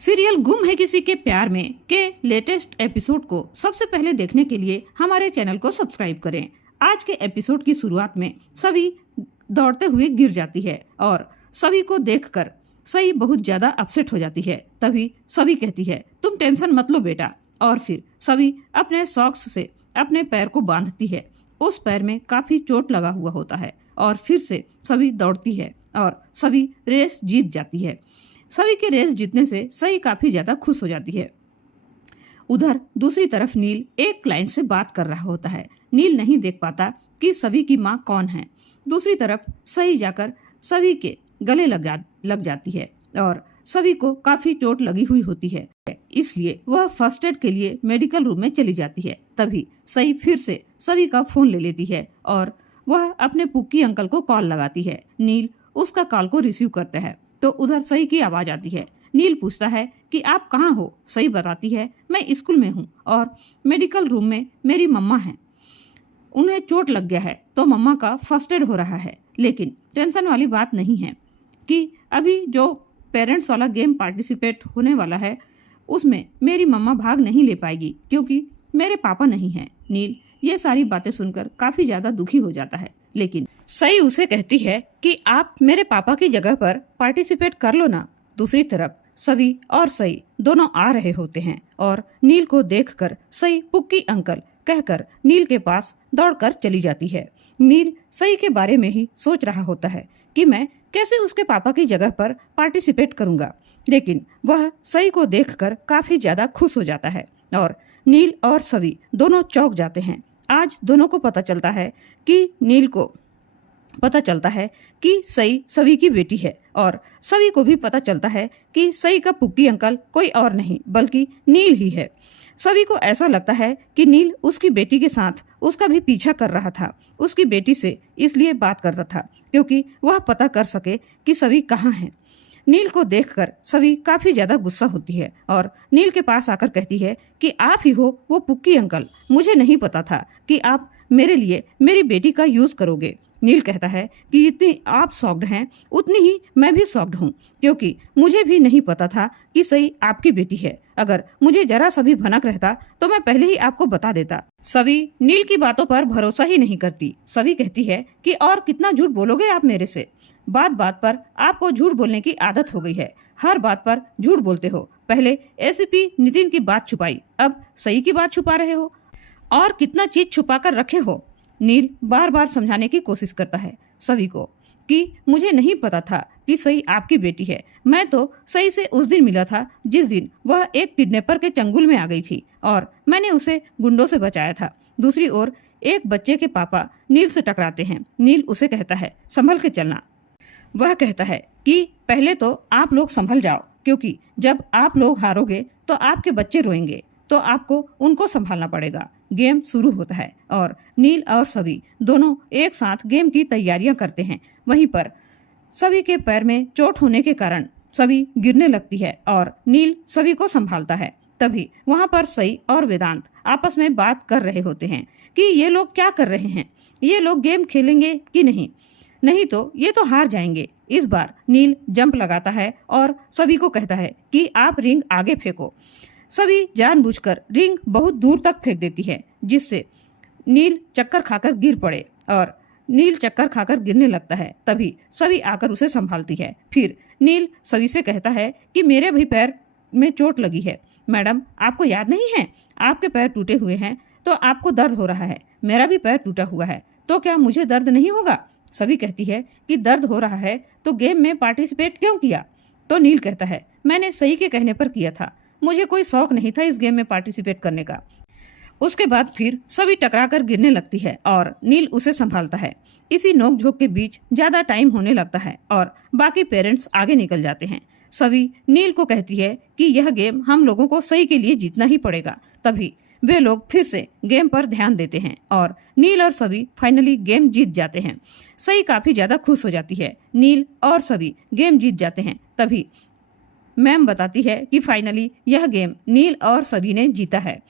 Serial गुम है किसी के प्यार में के लेटेस्ट एपिसोड को सबसे पहले देखने के लिए हमारे चैनल को सब्सक्राइब करें। आज के एपिसोड की शुरुआत में सभी दौड़ते हुए गिर जाती है और सभी को देखकर सई बहुत ज्यादा अपसेट हो जाती है। तभी सभी कहती है, तुम टेंशन मत लो बेटा। और फिर सभी अपने सॉक्स से अपने पैर को बांधती है। उस पैर में काफी चोट लगा हुआ होता है और फिर से सभी दौड़ती है और सभी रेस जीत जाती है। सभी के रेस जीतने से सई काफी ज्यादा खुश हो जाती है। उधर दूसरी तरफ नील एक क्लाइंट से बात कर रहा होता है। नील नहीं देख पाता कि सभी की माँ कौन है। दूसरी तरफ सई जाकर सभी के गले लग जाती है और सभी को काफी चोट लगी हुई होती है, इसलिए वह फर्स्ट एड के लिए मेडिकल रूम में चली जाती है। तभी सई फिर से सभी का फोन ले लेती है और वह अपने पुक्की अंकल को कॉल लगाती है। नील उसका कॉल को रिसीव करता है तो उधर सई की आवाज आती है। नील पूछता है कि आप कहाँ हो। सई बताती है, मैं स्कूल में हूँ और मेडिकल रूम में मेरी मम्मा है, उन्हें चोट लग गया है तो मम्मा का फर्स्ट एड हो रहा है। लेकिन टेंशन वाली बात नहीं है कि अभी जो पेरेंट्स वाला गेम पार्टिसिपेट होने वाला है उसमें मेरी मम्मा भाग नहीं ले पाएगी क्योंकि मेरे पापा नहीं हैं। नील ये सारी बातें सुनकर काफी ज्यादा दुखी हो जाता है, लेकिन सई उसे कहती है कि आप मेरे पापा की जगह पर पार्टिसिपेट कर लो ना। दूसरी तरफ सवी और सई दोनों आ रहे होते हैं और नील को देखकर सई पुक्की अंकल कहकर नील के पास दौड़कर चली जाती है। नील सई के बारे में ही सोच रहा होता है कि मैं कैसे उसके पापा की जगह पर पार्टिसिपेट करूंगा, लेकिन वह सई को देखकर काफी ज्यादा खुश हो जाता है और नील और सवी दोनों चौंक जाते हैं। आज दोनों को पता चलता है कि नील को पता चलता है कि सई सवी की बेटी है और सवी को भी पता चलता है कि सई का पुक्की अंकल कोई और नहीं बल्कि नील ही है। सभी को ऐसा लगता है कि नील उसकी बेटी के साथ उसका भी पीछा कर रहा था, उसकी बेटी से इसलिए बात करता था क्योंकि वह पता कर सके कि सभी कहाँ है। नील को देखकर सभी काफी ज्यादा गुस्सा होती है और नील के पास आकर कहती है कि आप ही हो वो पुक्की अंकल, मुझे नहीं पता था कि आप मेरे लिए मेरी बेटी का यूज करोगे। नील कहता है कि जितनी आप शॉक्ड हैं उतनी ही मैं भी शॉक्ड हूँ क्योंकि मुझे भी नहीं पता था कि सई आपकी बेटी है। अगर मुझे जरा सा भी भनक रहता तो मैं पहले ही आपको बता देता। सभी नील की बातों पर भरोसा ही नहीं करती। सभी कहती है कि और कितना झूठ बोलोगे आप मेरे से। बात बात पर आपको झूठ बोलने की आदत हो गई है, हर बात पर झूठ बोलते हो। पहले एसीपी नितिन की बात छुपाई, अब सई की बात छुपा रहे हो और कितना चीज छुपा कर रखे हो। नील बार बार समझाने की कोशिश करता है सभी को कि मुझे नहीं पता था कि सई आपकी बेटी है। मैं तो सई से उस दिन मिला था जिस दिन वह एक किडनैपर के चंगुल में आ गई थी और मैंने उसे गुंडों से बचाया था। दूसरी ओर एक बच्चे के पापा नील से टकराते हैं। नील उसे कहता है, संभल के चलना। वह कहता है कि पहले तो आप लोग संभल जाओ क्योंकि जब आप लोग हारोगे तो आपके बच्चे रोएंगे, तो आपको उनको संभालना पड़ेगा। गेम शुरू होता है और नील और सभी दोनों एक साथ गेम की तैयारियां करते हैं। वहीं पर सभी के पैर में चोट होने के कारण सभी गिरने लगती है और नील सभी को संभालता है। तभी वहां पर सई और वेदांत आपस में बात कर रहे होते हैं कि ये लोग क्या कर रहे हैं, ये लोग गेम खेलेंगे कि नहीं तो ये तो हार जाएंगे। इस बार नील जंप लगाता है और सभी को कहता है कि आप रिंग आगे फेंको। सभी जानबूझकर रिंग बहुत दूर तक फेंक देती है जिससे नील चक्कर खाकर गिर पड़े और नील चक्कर खाकर गिरने लगता है। तभी सभी आकर उसे संभालती है। फिर नील सभी से कहता है कि मेरे भी पैर में चोट लगी है। मैडम, आपको याद नहीं है, आपके पैर टूटे हुए हैं तो आपको दर्द हो रहा है, मेरा भी पैर टूटा हुआ है तो क्या मुझे दर्द नहीं होगा। सभी कहती है कि दर्द हो रहा है तो गेम में पार्टिसिपेट क्यों किया। तो नील कहता है, मैंने सही के कहने पर किया था, मुझे कोई शौक नहीं था इस गेम में पार्टिसिपेट करने का। उसके बाद फिर सभी टकराकर गिरने लगती है और नील उसे संभालता है। इसी नोकझोंक के बीच ज्यादा टाइम होने लगता है और बाकी पेरेंट्स आगे निकल जाते हैं। सभी नील को कहती है कि यह गेम हम लोगों को सही के लिए जीतना ही पड़ेगा। तभी वे लोग फिर से गेम पर ध्यान देते हैं और नील और सभी फाइनली गेम जीत जाते हैं। सही काफी ज्यादा खुश हो जाती है। नील और सभी गेम जीत जाते हैं। तभी मैम बताती है कि फाइनली यह गेम नील और सभी ने जीता है,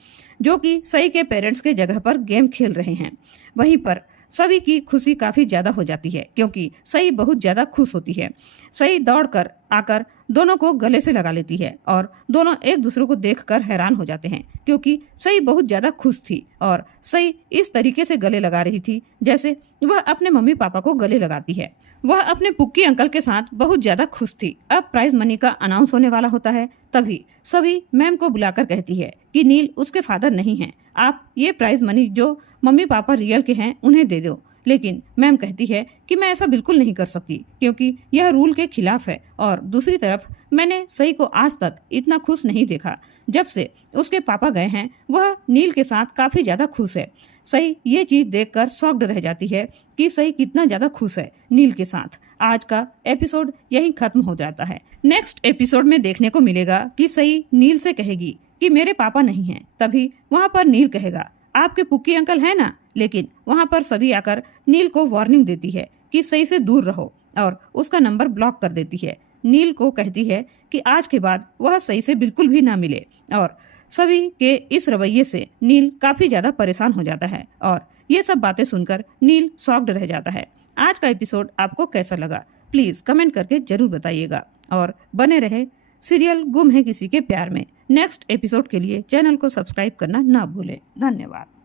जो कि सई के पेरेंट्स के जगह पर गेम खेल रहे हैं। वहीं पर सभी की खुशी काफी ज्यादा हो जाती है क्योंकि सई बहुत ज्यादा खुश होती है। सई दौड़कर आकर दोनों को गले से लगा लेती है और दोनों एक दूसरे को देखकर हैरान हो जाते हैं क्योंकि सई बहुत ज्यादा खुश थी और सई इस तरीके से गले लगा रही थी जैसे वह अपने मम्मी पापा को गले लगाती है। वह अपने पुक्की अंकल के साथ बहुत ज्यादा खुश थी। अब प्राइज मनी का अनाउंस होने वाला होता है। तभी सभी मैम को बुलाकर कहती है कि नील उसके फादर नहीं हैं, आप ये प्राइज मनी जो मम्मी पापा रियल के हैं उन्हें दे दो। लेकिन मैम कहती है कि मैं ऐसा बिल्कुल नहीं कर सकती क्योंकि यह रूल के खिलाफ है और दूसरी तरफ मैंने सई को आज तक इतना खुश नहीं देखा। जब से उसके पापा गए हैं वह नील के साथ काफी ज्यादा खुश है। सई ये चीज देखकर शॉक्ड रह जाती है कि सई कितना ज्यादा खुश है नील के साथ। आज का एपिसोड यहीं खत्म हो जाता है। नेक्स्ट एपिसोड में देखने को मिलेगा कि सई नील से कहेगी कि मेरे पापा नहीं हैं। तभी वहाँ पर नील कहेगा आपके पुक्की अंकल है ना। लेकिन वहाँ पर सभी आकर नील को वार्निंग देती है कि सई से दूर रहो और उसका नंबर ब्लॉक कर देती है। नील को कहती है कि आज के बाद वह सई से बिल्कुल भी ना मिले और सभी के इस रवैये से नील काफी ज्यादा परेशान हो जाता है और ये सब बातें सुनकर नील शॉक्ड रह जाता है। आज का एपिसोड आपको कैसा लगा प्लीज कमेंट करके जरूर बताइएगा और बने रहे सीरियल गुम है किसी के प्यार में। नेक्स्ट एपिसोड के लिए चैनल को सब्सक्राइब करना ना भूलें। धन्यवाद।